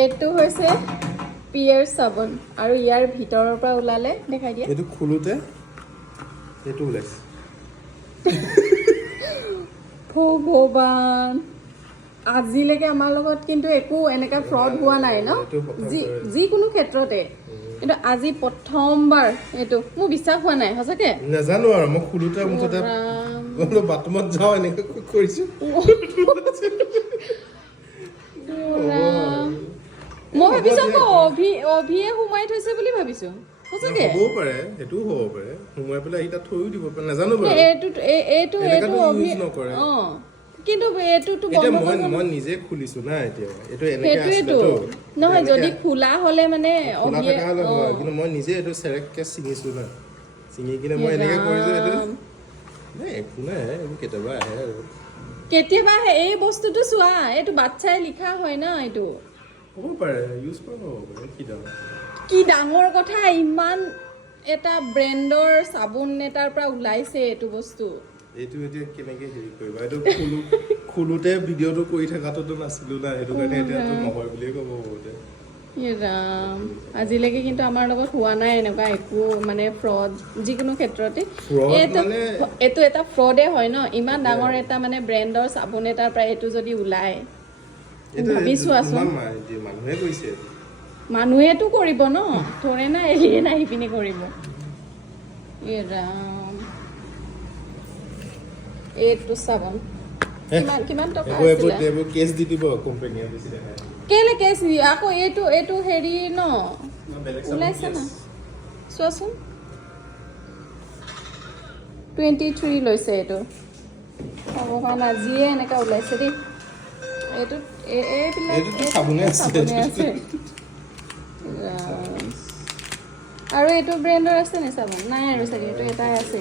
এইটো হৈছে পিয়াৰ চাবোন আৰু ইয়াৰ ভিতৰৰ পৰা ওলালে দেখাই দিয়া এইটো খুলোতে এইটো ওলাইছে ভগৱান আজিলৈকে আমাৰ লগত কিন্তু একো এনেকা ফ্ৰড হোৱা নাই ন যিকোনো ক্ষেত্ৰতে কিন্তু আজি প্ৰথমবাৰ এইটো মোৰ বিশ্বাস হোৱা নাই সঁচাকে নাজানো আৰু মই খুলোতে মুঠতে বাথৰুমত যাওঁ এনেকৈ কৰিছো মই ভাবিছো অভিয়ে সোমাই থৈছে বুলি ভাবিছো সঁচাকে হ'বও পাৰে সেইটোও হ'ব পাৰে সোমাই পেলাই আহি তাত থৈও দিব পাৰে নাজানো বাৰু এইটো অভি নকৰে কিন্তু এইটোতো মই নিজে খুলিছো না এতিয়া এইটো এনেকে সেইটোৱেটো নহয় যদি খোলা হলে মানে অভিয়ে কিন্তু মই নিজে এইটো চেৰেককে ছিঙিছো না ছিঙি কিনে মই এনেকে কৰিছো এইটো নাই একো নাই এইবোৰ কেতিয়াবা আহে আৰু কেতিয়াবা এই বস্তুটো চোৱা এইটো বাচ্চাই লিখা হয় না এইটো হ'ব পাৰে ইউজ কৰিব হ'ব পাৰে কি ডাঙৰ কথা ইমান এটা ব্ৰেণ্ডৰ চাবোন এটাৰ পৰা ওলাইছে এইটো বস্তু এইটো এতিয়া কেনেকে হেৰি কৰিবা এইটো খুলোতে ভিডিঅ'টো কৰি থকাটোতো নাছিলো না সেইটো কাৰণে এতিয়াতো নহয় বুলিয়ে ক'ব বহুতে ৰাম আজিলৈকে কিন্তু আমাৰ লগত হোৱা নাই এনেকুৱা একো মানে ফ্ৰড যিকোনো ক্ষেত্ৰতে এইটো এটা ফ্ৰডে হয় ন ইমান ডাঙৰ এটা মানে ব্ৰেণ্ডৰ চাবোন এটাৰ পৰা এইটো যদি ওলাই ভাবি চোৱাচোন মানুহে কৈছে মানুহেতো কৰিব ন থৰে না এলিয়েন আহি পিনে কৰিব ৰাম এইটো চাবোন কিমান টকা আছিলে এইবোৰ কেছ দি দিব কোম্পানীয়ে বেছি দেখায় কেলে কেছ আকৌ এইটো হেৰি ন ওলাইছে না চোৱাচোন 23 লৈছে এইটো ভগৱান আজিয়ে এনেকা ওলাইছে দেই এইটো এইবিলাক চাবোনে আছে আৰু এইটো ব্ৰেণ্ডৰ আছে নে চাবোন নাই আৰু চাগে এইটো এটাই আছে